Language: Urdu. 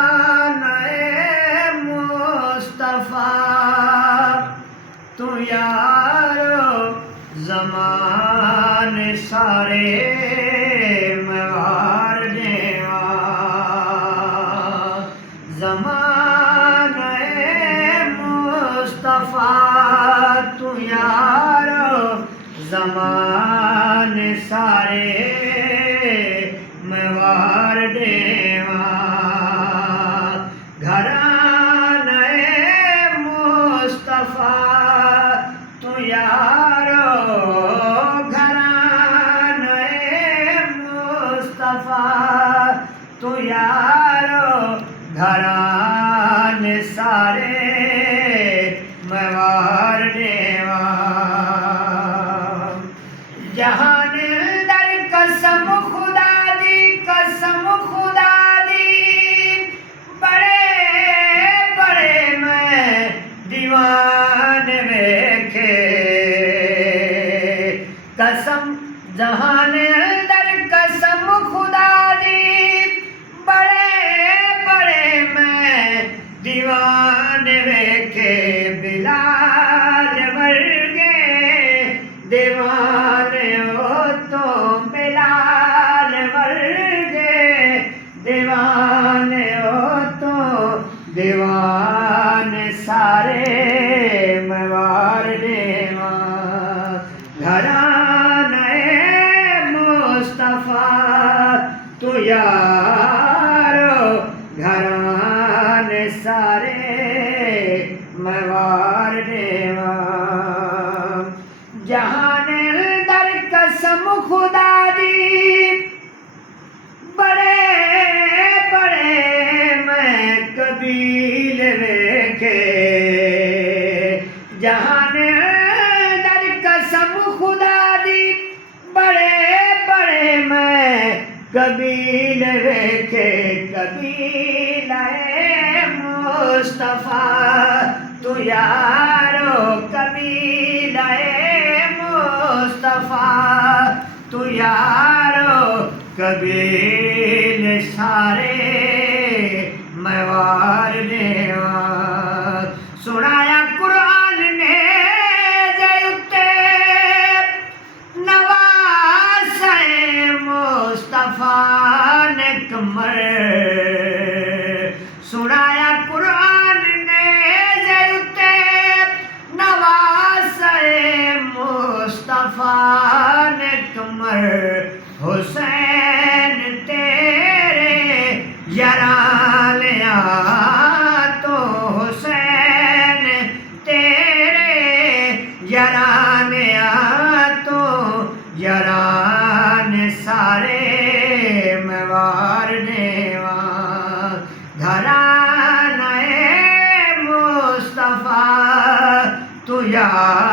زمانۂ مصطفیٰ تو یارو زمانے سارے موار دیوان زمانۂ مصطفیٰ تو یارو زمانے سارے موار دیوان گھرانۂ مصطفیٰ تو یارو گھرانۂ مصطفیٰ تو یارو گھرانے سارے موار دیوان جہان در قسم خدا دی بڑے بڑے میں دیوان ویکھے قسم جہان در قسم خدا دی بڑے بڑے میں دیوان ویکھے بلال ورگے دیوان ہو تو بلال ورگے دیوان ہو تو دیوان سارے موار دیوان گھرانۂ مصطفیٰ تو یارو گھرانے سارے موار دیوان جہان در قسم خدا دی بڑے بڑے میں قبیل ویکھے جہان در قسم خدا دی بڑے بڑے میں قبیل ویکھے قبیلۂ مصطفیٰ تو یارو قبیلۂ مصطفیٰ تو یارو قبیل سارے موار دیوان سنایا قرآن نے جے اتے نواسۂ مصطفیٰ نے کمر سنایا قرآن نے جے اتے نواسۂ مصطفیٰ نے کمر حسین تیرے یار لیا تو حسین تیرے یار لیا تو یاران سارے موار دیوان گھرانۂ مصطفیٰ تو یار